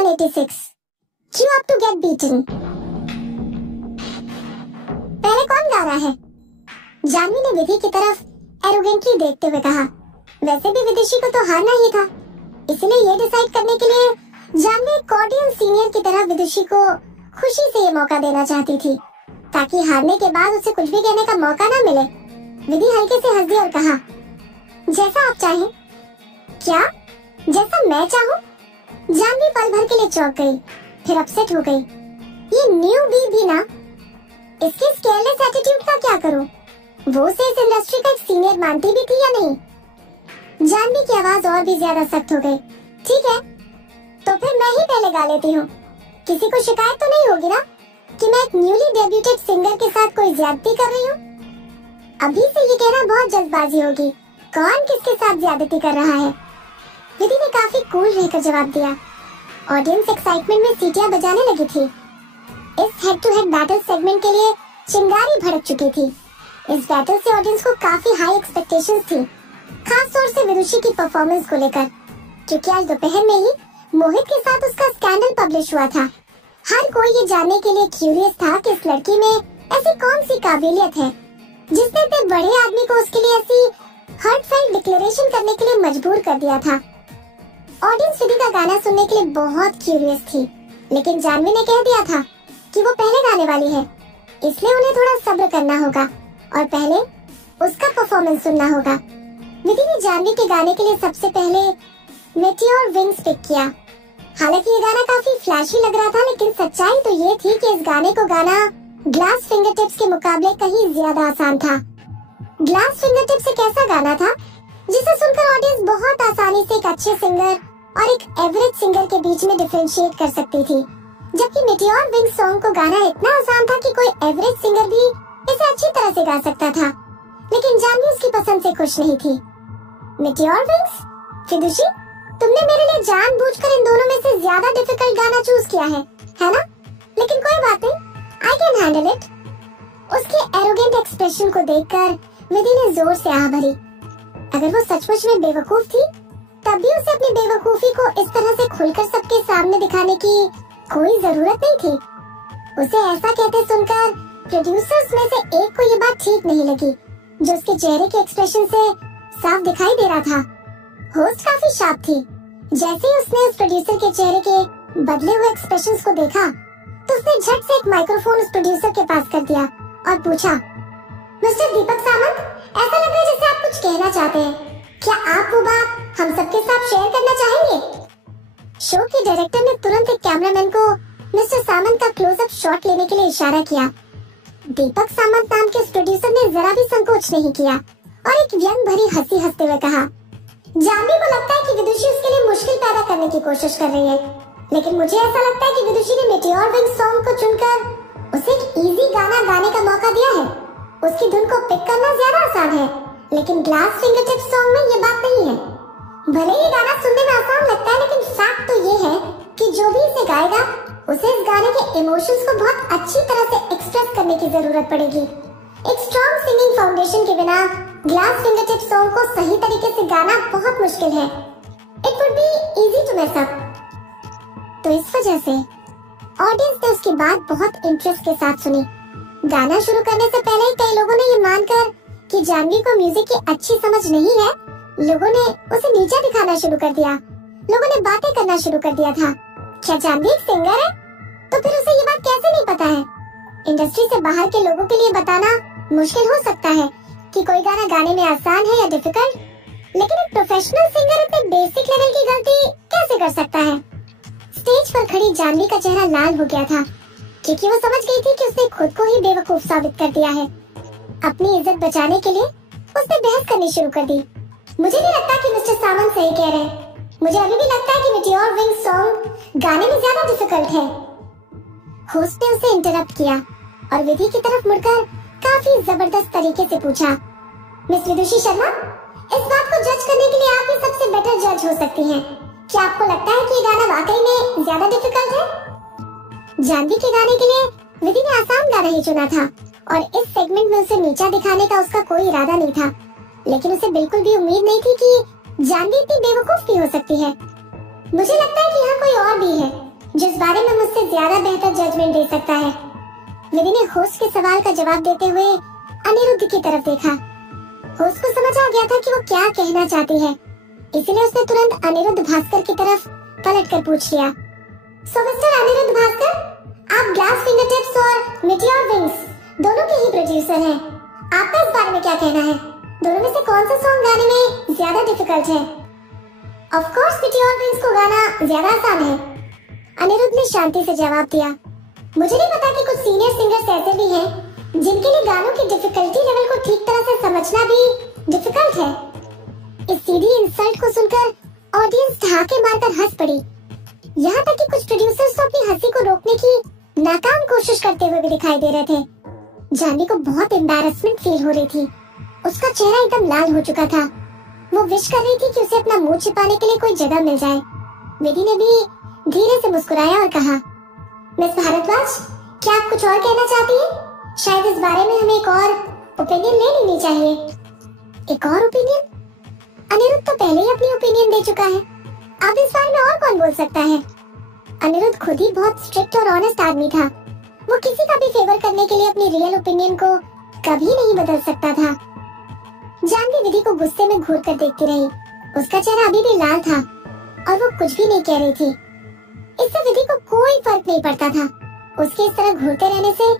186. Queue up to get beaten. पहले कौन गा रहा है? जानवी ने विधि की तरफ एरोगेंटली देखते हुए कहा। वैसे भी विदिशी को तो हारना ही था, इसलिए ये डिसाइड करने के लिए जानवी कॉर्डियल सीनियर की तरह विदिशी को खुशी से ये मौका देना चाहती थी, ताकि हारने के बाद उसे कुछ भी कहने का मौका ना मिले। विधि हल्के से हंस दी और कहा, जैसा आप चाहें। क्या? जैसा मैं चाहूँ? जानवी पल भर के लिए चौंक गई, फिर अपसेट हो गई। ये न्यू भी ना, इसके केयरलेस एटीट्यूड का क्या करूँ? वो उसे इस इंडस्ट्री का एक सीनियर मानती भी थी या नहीं? जानवी की आवाज और भी ज्यादा सख्त हो गई। ठीक है, तो फिर मैं ही पहले गा लेती हूँ। किसी को शिकायत तो नहीं होगी ना कि मैं एक न्यूली डेब्यूटेड सिंगर के साथ कोई ज्यादती कर रही हूँ? अभी से ये कहना बहुत जल्दबाजी होगी। कौन किसके साथ ज्यादती कर रहा है? विधि ने काफी कूल रहकर जवाब दिया। ऑडियंस एक्साइटमेंट में सीटियां बजाने लगी थी। इस head to head battle segment के लिए चिंगारी भड़क चुकी थी। इस बैटल से ऑडियंस को काफी हाई एक्सपेक्टेशंस थी, खास तौर से विदुषी की परफॉर्मेंस को लेकर, क्योंकि आज दोपहर में ही मोहित के साथ उसका स्कैंडल पब्लिश हुआ था। हर कोई ये जानने के लिए क्यूरियस था कि इस लड़की में ऐसी कौन सी काबिलियत है जिसने इतने बड़े आदमी को उसके लिए ऐसी हर्टफेल्ट डिक्लेरेशन करने के लिए मजबूर कर दिया था। ऑडियंस विधि का गाना सुनने के लिए बहुत क्यूरियस थी, लेकिन जानवी ने कह दिया था कि वो पहले गाने वाली है, इसलिए उन्हें थोड़ा सब्र करना होगा और पहले उसका परफॉर्मेंस सुनना होगा। विधि ने जानवी के गाने के लिए सबसे पहले मेटियोर विंग्स पिक किया। हालांकि ये गाना काफी फ्लैशी लग रहा था, लेकिन सच्चाई तो ये थी कि इस गाने को गाना ग्लास फिंगरटिप्स के मुकाबले कहीं ज्यादा आसान था। ग्लास फिंगरटिप्स एक ऐसा गाना था जिसे सुनकर ऑडियंस बहुत आसानी से एक अच्छे सिंगर और एक एवरेज सिंगर के बीच में डिफरेंशिएट कर सकती थी, जबकि मेटियोर विंग्स सॉन्ग को गाना इतना आसान था कि कोई एवरेज सिंगर भी इसे अच्छी तरह से गा सकता था। लेकिन जानवी उसकी पसंद से खुश नहीं थी। Meteor wings? विदुषी, तुमने मेरे लिए जानबूझकर इन दोनों में से ज्यादा डिफिकल्ट गाना चूज किया है ना? लेकिन कोई बात नहीं, आई कैन हैंडल इट। उसके एरोगेंट एक्सप्रेशन को देखकर विधि ने जोर से आह भरी। अगर वो सचमुच में बेवकूफ थी, तब भी उसे अपनी बेवकूफी को इस तरह से खुलकर सबके सामने दिखाने की कोई जरूरत नहीं थी। उसे ऐसा कहते सुनकर प्रोड्यूसर्स में से एक को ये बात ठीक नहीं लगी, जो उसके चेहरे के एक्सप्रेशन से साफ दिखाई दे रहा था। होस्ट काफी शार्प थी। जैसे ही उसने उस प्रोड्यूसर के चेहरे के बदले हुए एक्सप्रेशंस को देखा, तो उसने झट से एक माइक्रोफोन उस प्रोड्यूसर के पास कर दिया और पूछा, मिस्टर दीपक सामंत, ऐसा लग रहा है जैसे आप कुछ कहना चाहते हैं। क्या आप वो बात हम सबके साथ शेयर करना चाहेंगे? शो के डायरेक्टर ने तुरंत एक कैमरामैन को मिस्टर सामंत का क्लोजअप शॉट लेने के लिए इशारा किया। दीपक सामंत नाम के उस प्रोड्यूसर ने जरा भी संकोच नहीं किया और एक व्यंग भरी हंसी हंसते हुए कहा, जानवी को लगता है कि विदुषी उसके लिए मुश्किल पैदा करने की कोशिश कर रही है, लेकिन मुझे ऐसा लगता है कि विदुषी ने मेटियोर विंग्स सॉन्ग को चुनकर उसे एक इजी गाना गाने का मौका दिया है। उसकी धुन को पिक करना ज्यादा आसान है, लेकिन ग्लास फिंगरटिप्स सॉन्ग में ये बात नहीं है। भले ही गाना सुनने में आसान लगता है, लेकिन फैक्ट तो ये है कि जो भी इसे गाएगा, उसे इस गाने के इमोशंस को बहुत अच्छी तरह से एक्सप्रेस करने की जरूरत पड़ेगी। एक स्ट्रॉन्ग सिंगिंग फाउंडेशन के बिना ग्लास फिंगरटिप्स सॉन्ग को सही तरीके से गाना बहुत मुश्किल है। It would be easy to mess up. तो इस वजह से ऑडियंस ने उसकी बात बहुत इंटरेस्ट के साथ सुनी। गाना शुरू करने से पहले ही कई लोगों ने ये मानकर कि जानवी को म्यूजिक की अच्छी समझ नहीं है, लोगों ने उसे नीचा दिखाना शुरू कर दिया। लोगों ने बातें करना शुरू कर दिया था, क्या जानवी एक सिंगर है? तो फिर उसे ये बात कैसे नहीं पता है? इंडस्ट्री से बाहर के लोगों के लिए बताना मुश्किल हो सकता है कि कोई गाना गाने में आसान है या डिफिकल्ट, लेकिन एक प्रोफेशनल सिंगर इतने बेसिक लेवल की गलती कैसे कर सकता है? स्टेज पर खड़ी जानवी का चेहरा लाल हो गया था, क्योंकि वो समझ गई थी कि उसने खुद को ही बेवकूफ साबित कर दिया है। अपनी इज्जत बचाने के लिए उसने बहस करनी शुरू कर दी। मुझे नहीं लगता कि मिस्टर सामंत सही कह रहे हैं। मुझे अभी भी लगता है कि मेटियोर विंग्स सॉन्ग गाने में ज्यादा डिफिकल्ट है। होस्ट ने उसे इंटरप्ट किया और विधि की तरफ मुड़कर काफी जबरदस्त तरीके से पूछा, मिस विदुषी शर्मा, इस बात को जज करने के लिए आप ही सबसे बेटर जज हो सकती हैं। क्या आपको लगता है कि ये गाना वाकई में ज्यादा डिफिकल्ट है? जानवी के गाने के लिए विधि ने आसान गाना ही चुना था और इस सेगमेंट में उसे नीचा दिखाने का उसका कोई इरादा नहीं था, लेकिन उसे बिल्कुल भी उम्मीद नहीं थी कि जानवी इतनी बेवकूफ भी हो सकती है। मुझे लगता है कि यहाँ कोई और भी है ज्यादा बेहतर जजमेंट दे सकता है। विधि ने होस्ट के सवाल का जवाब देते हुए अनिरुद्ध की तरफ देखा। होस्ट को समझ आ गया था कि वो क्या कहना चाहती है, इसलिए उसने तुरंत अनिरुद्ध भास्कर की तरफ पलटकर पूछ लिया। सो मिस्टर अनिरुद्ध भास्कर, आप ग्लास फिंगरटिप्स और मिटियोर विंग्स दोनों के ही प्रोड्यूसर हैं। आपका इस बारे में क्या कहना है? दोनों में से कौन सा सॉन्ग गाने में ज्यादा डिफिकल्ट है? ऑफ कोर्स मिटियोर विंग्स को गाना ज्यादा आसान है, अनिरुद्ध ने शांति से जवाब दिया। मुझे नहीं पता कि कुछ सीनियर सिंगर्स ऐसे भी हैं जिनके लिए गानों की डिफिकल्टी लेवल को ठीक तरह से समझना भी डिफिकल्ट है। इस सीधी इंसल्ट को सुनकर ऑडियंस ठहाके मारकर हंस पड़ी। यहाँ तक कि कुछ प्रोड्यूसर्स तो अपनी हंसी को रोकने की नाकाम कोशिश करते हुए भी दिखाई दे रहे थे। जानवी को बहुत एम्बैरेसमेंट फील हो रही थी। उसका चेहरा एकदम लाल हो चुका था। वो विश कर रही थी कि उसे अपना मुंह छिपाने के लिए कोई जगह मिल जाए। विधि ने भी धीरे से मुस्कुराया और कहा, मिस भारद्वाज, क्या आप कुछ और कहना चाहती हैं? शायद इस बारे में हमें एक और ओपिनियन ले लेनी चाहिए। एक और ओपिनियन? अनिरुद्ध तो पहले ही अपनी ओपिनियन दे चुका है। अब इस बारे में और कौन बोल सकता है? अनिरुद्ध खुद ही बहुत स्ट्रिक्ट और ऑनेस्ट आदमी था। वो किसी का भी फेवर करने के लिए अपनी रियल ओपिनियन को कभी नहीं बदल सकता था। जानवी विधि को गुस्से में घूर कर देखती रही। उसका चेहरा अभी भी लाल था और वो कुछ भी नहीं कह रही थी। इससे विधि को कोई फर्क नहीं पड़ता था। उसके इस तरह घूरते रहने से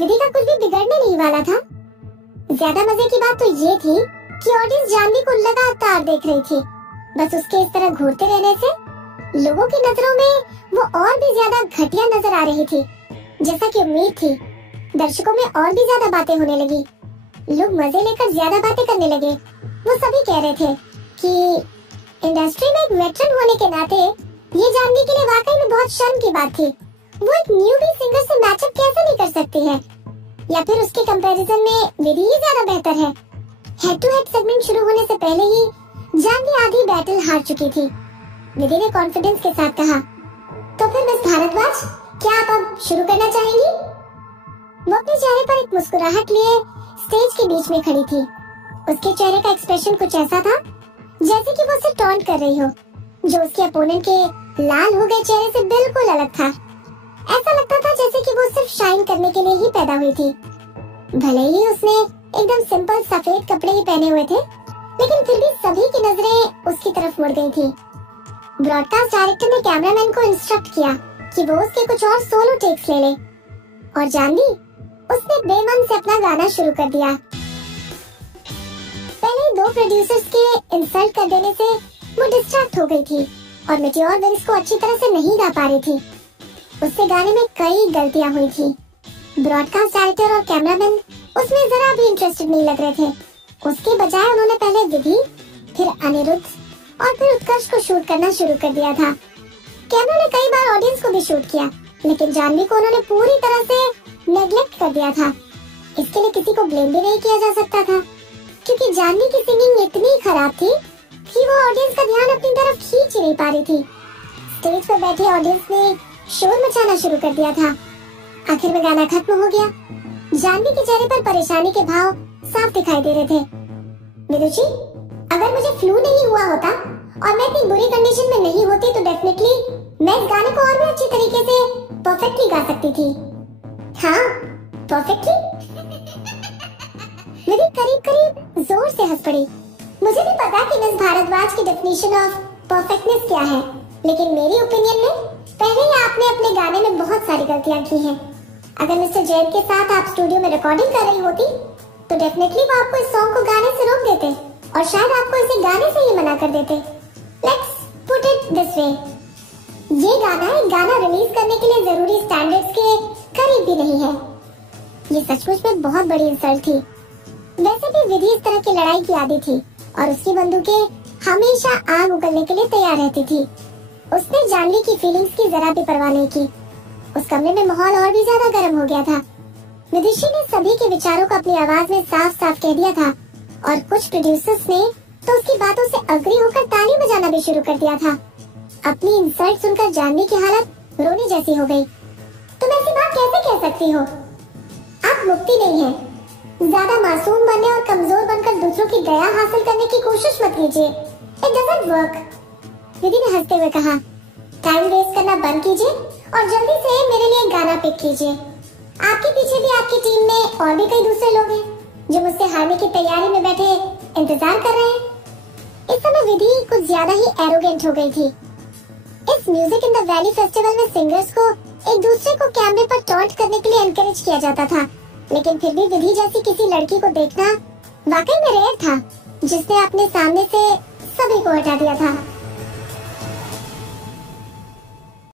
विधि का कुछ भी बिगड़ने नहीं वाला था। ज्यादा मजे की बात तो ये थी कि ऑडियंस जानवी को लगातार देख रही थी। बस उसके इस तरह घूरते रहने से लोगों की नजरों में वो और भी ज्यादा घटिया नजर आ रही थी, जैसा कि उम्मीद थी। दर्शकों में और भी ज्यादा बातें होने लगी। लोग मजे लेकर ज्यादा बातें करने लगे। वो सभी कह रहे थे कि इंडस्ट्री में एक वेटरन होने के नाते ये जानने के लिए वाकई में बहुत शर्म की बात थी। वो एक न्यूबी सिंगर से मैचअप कैसे नहीं कर सकती है, या फिर उसके कंपैरिजन में विधि ही ज्यादा बेहतर है। हेड टू हेड सेगमेंट शुरू होने से पहले ही जानवी आधी बैटल हार चुकी थी। विधि ने कॉन्फिडेंस के साथ कहा, तो फिर मिस भारद्वाज, क्या आप अब शुरू करना चाहेंगी? वो अपने चेहरे पर एक मुस्कुराहट लिए स्टेज के बीच में खड़ी थी। उसके चेहरे का एक्सप्रेशन कुछ ऐसा था जैसे कि वो उसे टॉन्ट कर रही हो, जो उसके अपोनेंट के लाल हो गए चेहरे से बिल्कुल अलग था। ऐसा लगता था जैसे कि वो सिर्फ शाइन करने के लिए ही पैदा हुई थी। भले ही उसने एकदम सिंपल सफेद कपड़े ही पहने हुए थे, लेकिन फिर भी सभी की नजरें उसकी तरफ मुड़ गई थी। ब्रॉडकास्ट डायरेक्टर ने कैमरामैन को इंस्ट्रक्ट किया कि वो उसके कुछ और सोलो टेक्स ले ले, और जानवी, उसने बेमन से अपना गाना शुरू कर दिया। पहले दो प्रोड्यूसर्स के इंसल्ट कर देने से वो डिस्ट्रैक्ट हो गई थी और मिटियोर विंग्स को अच्छी तरह से नहीं गा पा रही थी। उससे गाने में कई गलतियां हुई थी। ब्रॉडकास्ट डायरेक्टर और कैमरामैन उसमें जरा भी इंटरेस्टेड नहीं लग रहे थे। उसके बजाय उन्होंने पहले विधि, फिर अनिरुद्ध और फिर उत्कर्ष को शूट करना शुरू कर दिया था। कैमरा ने कई बार ऑडियंस को भी शूट किया, लेकिन जानवी को उन्होंने पूरी तरह से नेग्लेक्ट कर दिया था। इसके लिए किसी को ब्लेम भी नहीं किया जा सकता था, क्योंकि जानवी की सिंगिंग इतनी खराब थी कि वो ऑडियंस का ध्यान अपनी तरफ खींच नहीं पा रही थी। स्टेज पर बैठे ऑडियंस ने शोर मचाना शुरू कर दिया था। आखिर में गाना खत्म हो गया। जानवी के चेहरे पर परेशानी के भाव साफ दिखाई दे रहे थे। विदुषी, अगर मुझे फ्लू नहीं हुआ होता और मैं इतनी बुरी कंडीशन में नहीं होती तो डेफिनेटली मैं इस गाने को और भी अच्छी तरीके से परफेक्टली गा सकती थी। हाँ, परफेक्टली। विधि करीब करीब जोर से हंस पड़ी। मुझे भी पता कि मिस भारद्वाज की डेफिनेशन ऑफ परफेक्टनेस क्या है, लेकिन मेरी ओपिनियन में पहले ही आपने अपने गाने में बहुत सारी गलतियां की हैं। अगर मिस्टर जैन के साथ आप स्टूडियो में रिकॉर्डिंग कर रही होती तो डेफिनेटली वो आपको इस सॉन्ग को गाने से रोक देते और शायद आपको इसे गाने से ही मना कर देते। Let's put it this way, ये गाना रिलीज करने के लिए जरूरी स्टैंडर्ड्स के करीब भी नहीं है। ये सचमुच में बहुत बड़ी इंसल्ट थी। वैसे भी विधि इस तरह की लड़ाई की आदी थी और उसकी बंदूकें हमेशा आग उगलने के लिए तैयार रहती थी। उसने जानवी की फीलिंग्स की जरा भी परवाह नहीं की। उस कमरे में माहौल और भी ज्यादा गर्म हो गया था। विदुषी ने सभी के विचारों को अपनी आवाज में साफ साफ कह दिया था और कुछ प्रोड्यूसर्स ने तो उसकी बातों से अग्री होकर ताली बजाना भी शुरू कर दिया था। अपनी इंसल्ट सुनकर जानवी की हालत रोने जैसी हो गई। तुम ऐसी बात कैसे कह सकती हो? आप मुक्ति नहीं है। ज्यादा मासूम बनने और कमजोर बनकर दूसरों की दया हासिल करने की कोशिश मत कीजिए। It doesn't work. विधि ने हंसते हुए कहा, टाइम वेस्ट करना बंद कीजिए और जल्दी से मेरे लिए गाना पिक कीजिए। आपके पीछे भी आपकी टीम में और भी कई दूसरे लोग हैं जो मुझसे हारने की तैयारी में बैठे इंतजार कर रहे हैं। इस समय विधि कुछ ज्यादा ही एरोगेंट हो गई थी। इस music in the valley festival में सिंगर्स को एक दूसरे को कैमरे पर टॉन्ट करने के लिए एनकरेज किया जाता था, लेकिन फिर भी विधि जैसी किसी लड़की को देखना वाकई में रेयर था, जिसने अपने सामने से सभी को हटा दिया था।